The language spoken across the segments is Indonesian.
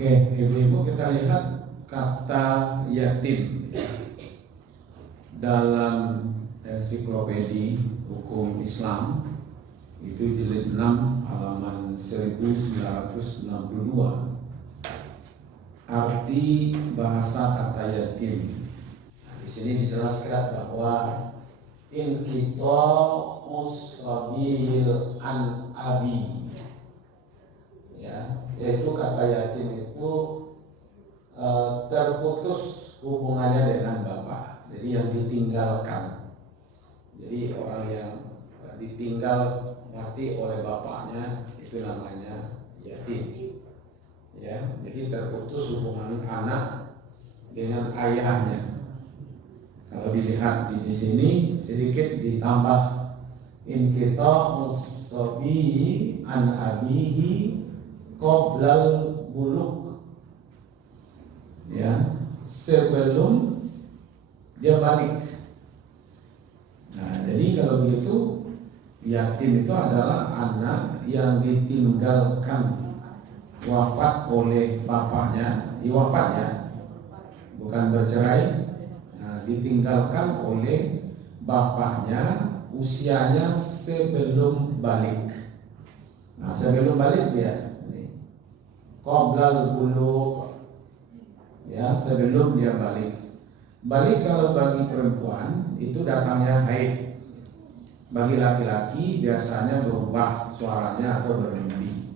Oke, ibu-ibu, kita lihat kata yatim dalam ensiklopedia hukum Islam itu jilid 6 halaman 1962. Arti bahasa kata yatim. Nah, di sini dijelaskan bahwa inqita'us sabil an abi, ya, yaitu kata yatim itu terputus hubungannya dengan bapak. Jadi yang ditinggalkan. Jadi orang yang ditinggal mati oleh bapaknya itu namanya yatim. Ya, jadi terputus hubungan anak dengan ayahnya. Kalau dilihat di sini sedikit ditambah inqita'us sabi an abihi qoblal buluk, ya, sebelum dia balik. Nah, jadi kalau begitu yatim itu adalah anak yang ditinggalkan wafat oleh bapaknya, diwafatnya, bukan bercerai. Nah, ditinggalkan oleh bapaknya usianya sebelum balik. Nah, sebelum balik dia qoblal buluk, ya, sebelum dia balik. Balik kalau bagi perempuan itu datangnya haid. Bagi laki-laki biasanya berubah suaranya atau bermimpi,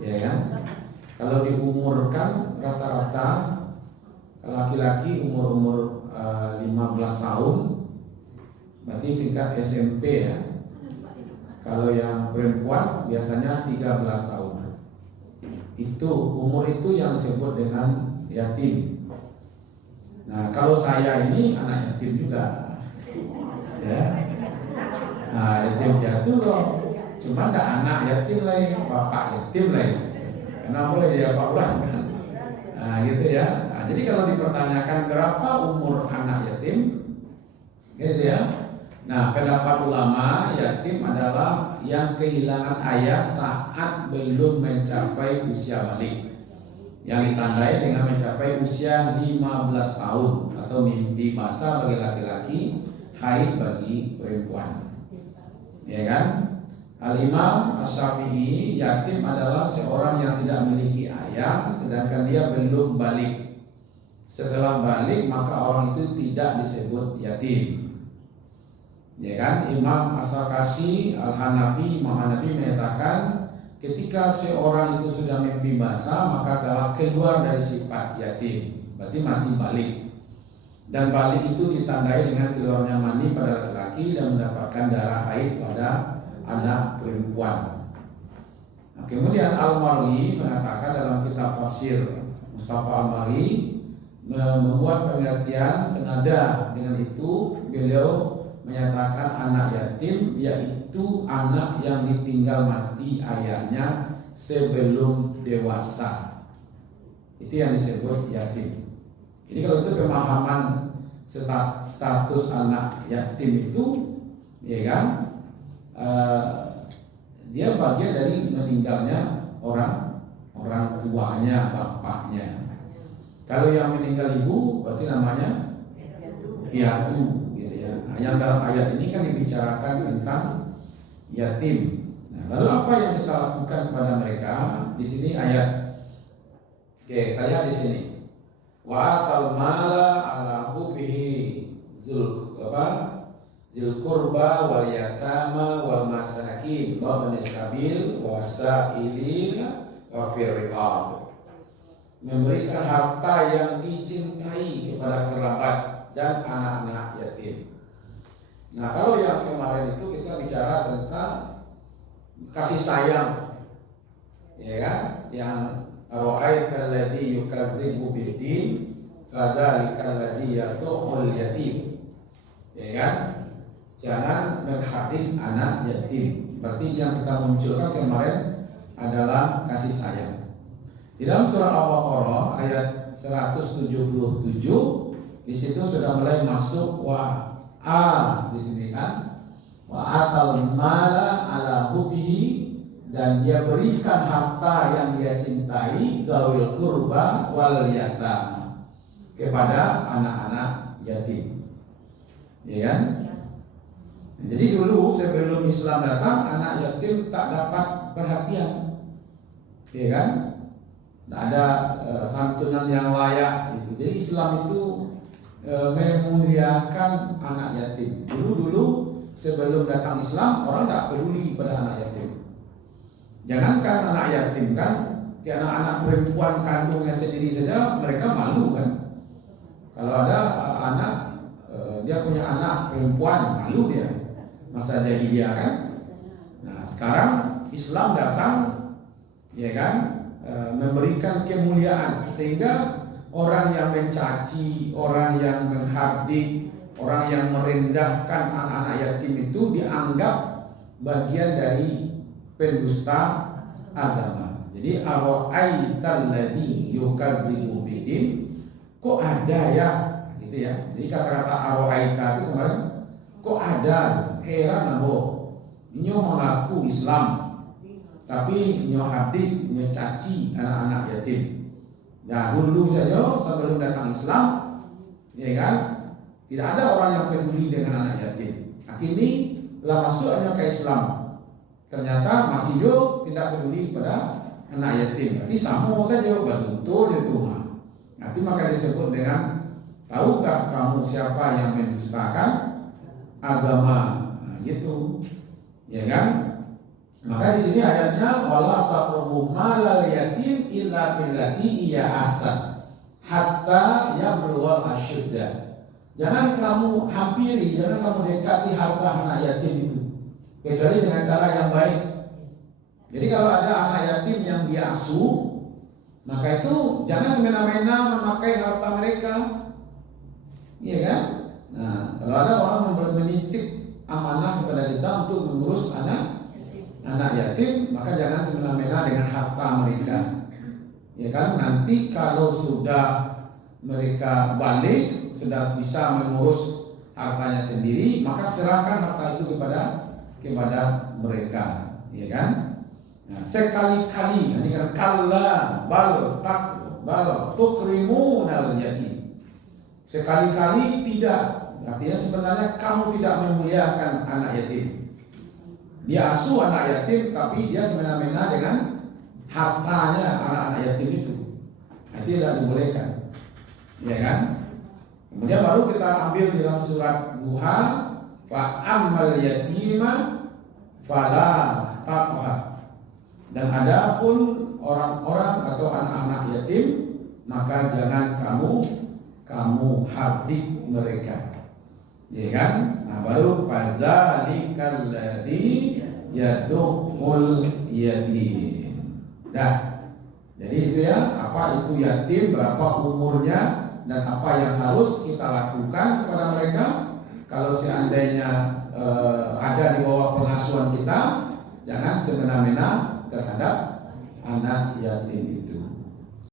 ya kan? Kalau diumurkan rata-rata laki-laki umur 15 tahun, berarti tingkat SMP, ya. Kalau yang perempuan biasanya 13 tahun. Itu umur itu yang disebut dengan yatim. Nah, kalau saya ini anak yatim juga, ya. Nah, yatim jatuh loh. Cuma ada anak yatim lain, bapak yatim lain. Karena boleh dia apa ulang kan? Nah, gitu ya. Nah, jadi kalau dipertanyakan berapa umur anak yatim, gitu ya. Nah, pendapat ulama yatim adalah yang kehilangan ayah saat belum mencapai usia balik, yang ditandai dengan mencapai usia 15 tahun atau mimpi basah bagi laki-laki, haid bagi perempuan. Ya kan? Al-Imam Asy-Syafi'i, yatim adalah seorang yang tidak memiliki ayah sedangkan dia belum balik. Setelah balik maka orang itu tidak disebut yatim. Ya kan? Imam As-Sakasi Al-Hanafi, Imam Hanafi menyatakan ketika seorang itu sudah mimpi basah maka telah keluar dari sifat yatim, berarti masih balik. Dan balik itu ditandai dengan keluarnya mani pada laki-laki dan mendapatkan darah haid pada anak perempuan. Nah, kemudian Al-Marwi mengatakan dalam kitab tafsir Mustafa Al-Marwi membuat pengertian senada dengan itu. Beliau menyatakan anak yatim yaitu anak yang ditinggal mati ayahnya sebelum dewasa. Itu yang disebut yatim. Jadi kalau itu pemahaman status anak yatim itu, ya kan, dia bagian dari meninggalnya orang tuanya, bapaknya. Kalau yang meninggal ibu berarti namanya piatu, gitu ya. Nah, yang dalam ayat ini kan dibicarakan tentang yatim. Nah, lalu apa yang kita lakukan kepada mereka? Di sini ayat, oke, kita lihat di sini. Wa atal mala ala hubbihi zul qurba wal yatama wal masakin wa ibnis sabil wa sa'ilin wa fir riqab. Memberikan harta yang dicintai kepada kerabat dan anak-anak yatim. Nah, kalau yang kemarin itu kita bicara tentang kasih sayang, ya kan? Yang ra'aital ladzi yukadzibu biddin kadzalikal ladzi yad'ul yatim. Ya kan? Jangan menghadir anak yatim. Berarti yang kita munculkan kemarin adalah kasih sayang. Di dalam surah Al-Baqarah ayat 177 di situ sudah mulai masuk di sini kan, wa atal mala ala hubbihi dan dia berikan harta yang dia cintai, zawil qurba wal yatama, kepada anak-anak yatim. Ya kan? Jadi dulu sebelum Islam datang, anak yatim tak dapat perhatian. Ya kan? Tak ada santunan yang layak gitu. Jadi Islam itu memuliakan anak yatim. Dulu sebelum datang Islam, orang tak peduli pada anak yatim. Jangankan anak yatim kan, kayak anak-anak perempuan kandungnya sendiri saja mereka malu kan. Kalau ada anak dia punya anak perempuan, malu dia. Masa jahiliyah kan. Nah, sekarang Islam datang, ya kan, memberikan kemuliaan sehingga orang yang mencaci, orang yang menghardik, orang yang merendahkan anak-anak yatim itu dianggap bagian dari pendusta agama. Jadi ara'aital ladzi yukadzibu bihim, kok ada ya gitu ya. Jadi kata-kata ara'aita itu kemarin kok ada, heran ambo. Nyo mengaku Islam tapi nyo hadik, nyo caci anak-anak yatim. Nah, dulu saja sebelum datang Islam, ya kan, tidak ada orang yang peduli dengan anak yatim. Akhirnya lah masuknya ke Islam, ternyata masih tidak peduli pada anak yatim. Berarti sama saja betul itu. Nanti maka disebut dengan, tahukah kamu siapa yang mendustakan agama? Nah, gitu, ya kan? Maka di sini ayatnya wala taqrabu malal yatim illa billati hiya ahsan hatta yablugha asyudda. Jangan kamu hampiri, jangan kamu dekati harta anak yatim itu kecuali dengan cara yang baik. Jadi kalau ada anak yatim yang diasuh, maka itu jangan semena-mena memakai harta mereka. Iya kan? Nah, kalau ada orang yang menitip amanah kepada kita untuk mengurus anak yatim, maka jangan semena-mena dengan harta mereka. Ya kan, nanti kalau sudah mereka balik, sudah bisa mengurus hartanya sendiri, maka serahkan harta itu kepada mereka, ya kan? Nah, sekali-kali, ini kan kalla bal tukrimunal yatim. Sekali-kali tidak, artinya sebenarnya kamu tidak memuliakan anak yatim. Dia asuh anak yatim, tapi dia semena-mena dengan hartanya anak-anak yatim itu. Nah, itu tidak dibolehkan, ya kan? Kemudian baru kita ambil dalam surat Duha, fa ammal yatima fala taqhar. Dan adapun orang-orang atau anak-anak yatim, maka jangan kamu hardik mereka. Ya kan? Nah, baru fazalikal ladzi yadukul yatim. Dah. Jadi itu ya, apa itu yatim, berapa umurnya, dan apa yang harus kita lakukan kepada mereka. Kalau seandainya ada di bawah pengasuhan kita, jangan semena-mena terhadap anak yatim itu.